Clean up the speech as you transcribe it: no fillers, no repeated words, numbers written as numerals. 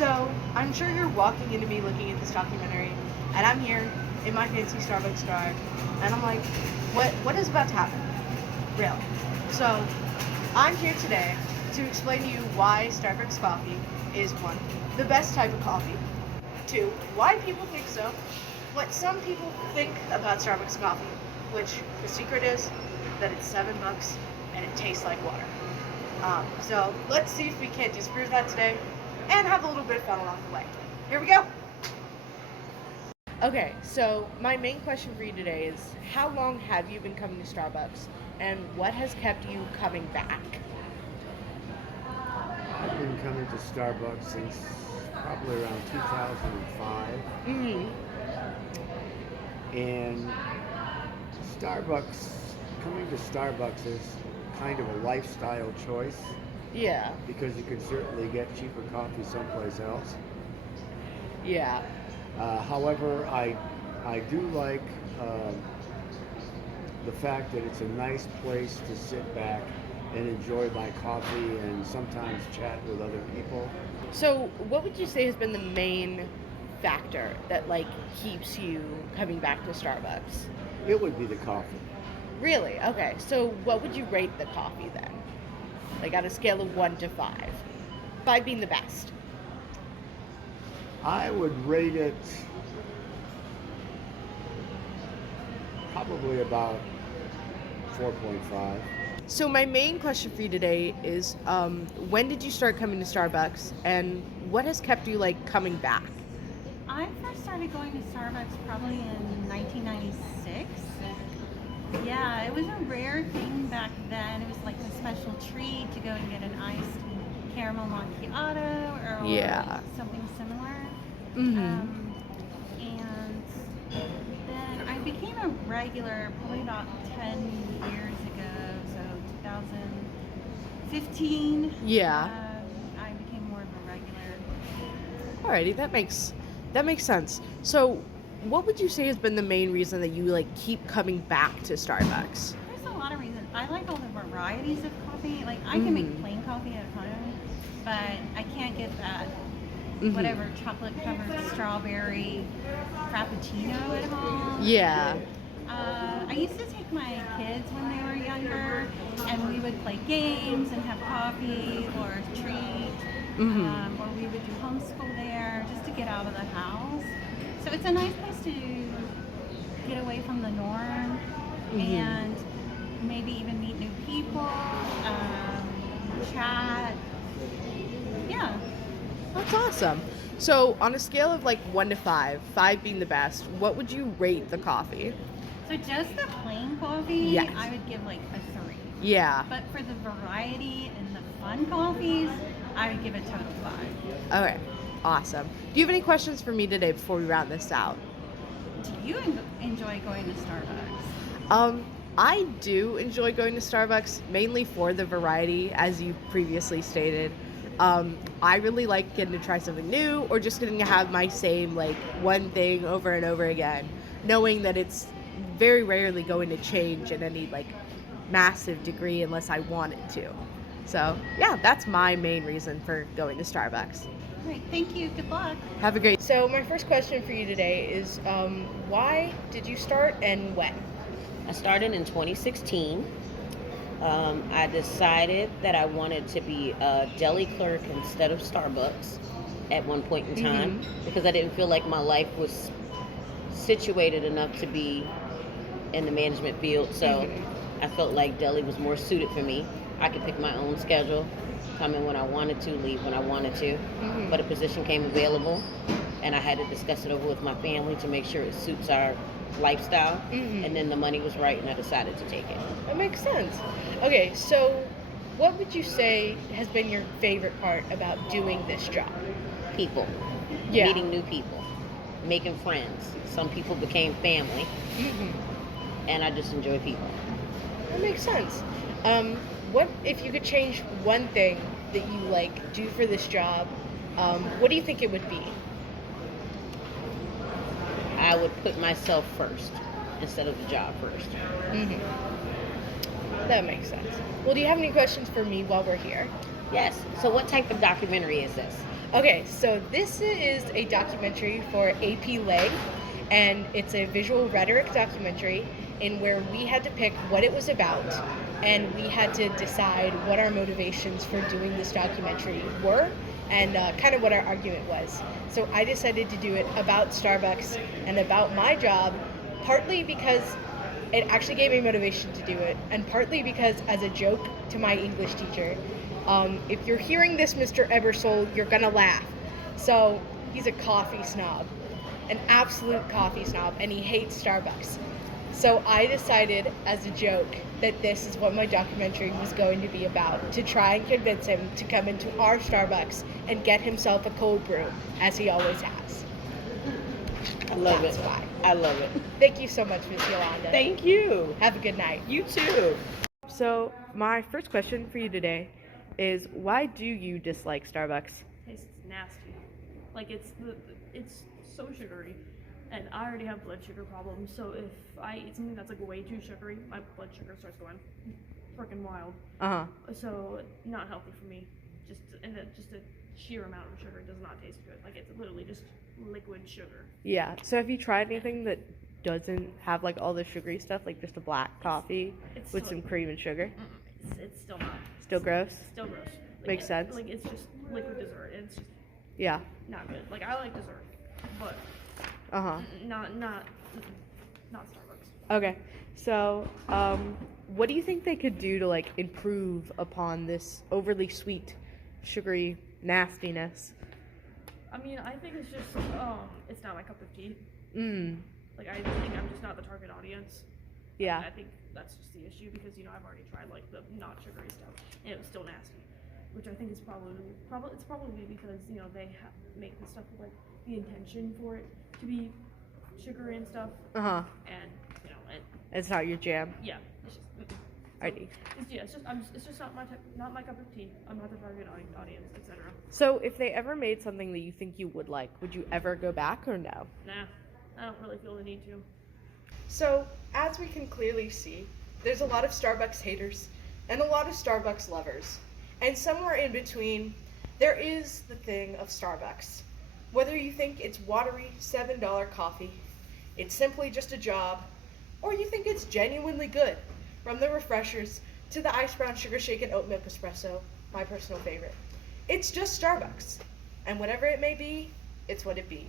So, I'm sure you're walking into me looking at this documentary, and I'm here in my fancy Starbucks drive, and I'm like, what is about to happen? Really. So, I'm here today to explain to you why Starbucks coffee is one, the best type of coffee, two, why people think so, what some people think about Starbucks coffee, which the secret is that it's $7 and it tastes like water. So let's see if we can't disprove that today and have a little bit of fun along the way. Here we go. Okay, so my main question for you today is how long have you been coming to Starbucks and what has kept you coming back? I've been coming to Starbucks since probably around 2005, Mm-hmm. and Starbucks, coming to Starbucks is kind of a lifestyle choice Yeah. because you can certainly get cheaper coffee someplace else. Yeah. However, I do like the fact that it's a nice place to sit back and enjoy my coffee and sometimes chat with other people. So, what would you say has been the main factor that keeps you coming back to Starbucks? It would be the coffee. Really? Okay. So, what would you rate the coffee then? Like on a scale of 1 to 5. 5 being the best. I would rate it probably about 4.5. So my main question for you today is, when did you start coming to Starbucks, and what has kept you coming back? I first started going to Starbucks probably in 1996. Yeah, it was a rare thing back then. It was like a special treat to go and get an iced caramel macchiato or Yeah. something similar. Mm-hmm. And then I became a regular probably about 10 years ago, so 2015. Yeah. I became more of a regular. Alrighty, that makes sense. So, what would you say has been the main reason that you keep coming back to Starbucks? There's a lot of reasons. I like all the varieties of coffee. Like I can make plain coffee at home, but I can't get that whatever chocolate covered strawberry frappuccino at home. Yeah. I used to take my kids when they were younger, and we would play games and have coffee or a treat, or we would do homeschool there just to get out of the house. So it's a nice place to get away from the norm and maybe even meet new people, chat. Yeah. That's awesome. So, on a scale of 1 to 5, 5 being the best, what would you rate the coffee? So just the plain coffee, Yes. I would give like a 3. Yeah. But for the variety and the fun coffees, I would give it total 5. Okay. Awesome. Do you have any questions for me today before we round this out? Do you enjoy going to Starbucks? I do enjoy going to Starbucks mainly for the variety, as you previously stated. I really like getting to try something new or just getting to have my same one thing over and over again, knowing that it's very rarely going to change in any massive degree unless I want it to. So yeah, that's my main reason for going to Starbucks. Great, thank you. Good luck. Have a great. So my first question for you today is, why did you start and when? I started in 2016. I decided that I wanted to be a deli clerk instead of Starbucks at one point in time because I didn't feel like my life was situated enough to be in the management field. So I felt like deli was more suited for me. I could pick my own schedule, come in when I wanted to, leave when I wanted to. But a position came available, and I had to discuss it over with my family to make sure it suits our lifestyle. And then the money was right, and I decided to take it. That makes sense. Okay, so what would you say has been your favorite part about doing this job? People, Yeah. meeting new people, making friends. Some people became family, and I just enjoy people. That makes sense. What if you could change one thing that you do for this job? What do you think it would be? I would put myself first instead of the job first. That makes sense. Well, do you have any questions for me while we're here? Yes. So what type of documentary is this? Okay, so this is a documentary for AP Lang, and it's a visual rhetoric documentary in where we had to pick what it was about, and we had to decide what our motivations for doing this documentary were, and kind of what our argument was. So I decided to do it about Starbucks and about my job, partly because it actually gave me motivation to do it, and partly because as a joke to my English teacher, if you're hearing this, Mr. Ebersole, you're gonna laugh. So he's a coffee snob, an absolute coffee snob, and he hates Starbucks. So I decided as a joke that this is what my documentary was going to be about, to try and convince him to come into our Starbucks and get himself a cold brew, as he always has. I love That's it. why. I love it. Thank you so much, Miss Yolanda. Thank you. Have a good night. You too. So my first question for you today is, why do you dislike Starbucks? Tastes nasty. Like it's so sugary, and I already have blood sugar problems. So if I eat something that's like way too sugary, my blood sugar starts going freaking wild. Uh-huh. So not healthy for me. Just a sheer amount of sugar does not taste good. Like it's literally just liquid sugar. Yeah. So have you tried anything that doesn't have like all the sugary stuff, like just a black coffee It's with still- some cream and sugar? It's still not. Still gross? Still gross. Like, Makes sense. Like it's just liquid dessert. It's just Yeah. not good. Like I like dessert, but Uh-huh. not Starbucks. Okay. So, what do you think they could do to like improve upon this overly sweet, sugary nastiness? I mean, I think it's just it's not my cup of tea. Like I think I'm just not the target audience. Yeah. I think that's just the issue because I've already tried like the not sugary stuff and it was still nasty, which I think is probably because they make the stuff with like the intention for it to be sugary and stuff, Uh-huh. and It's not your jam. yeah, it's just Alrighty. it's just not my cup of tea. I'm not the target audience, etc. So, if they ever made something that you think you would like, would you ever go back or no? Nah, I don't really feel the need to. So, as we can clearly see, there's a lot of Starbucks haters and a lot of Starbucks lovers. And somewhere in between, there is the thing of Starbucks. Whether you think it's watery $7 coffee, it's simply just a job, or you think it's genuinely good, from the refreshers to the ice brown sugar shake and oat milk espresso, my personal favorite. It's just Starbucks. And whatever it may be, it's what it be.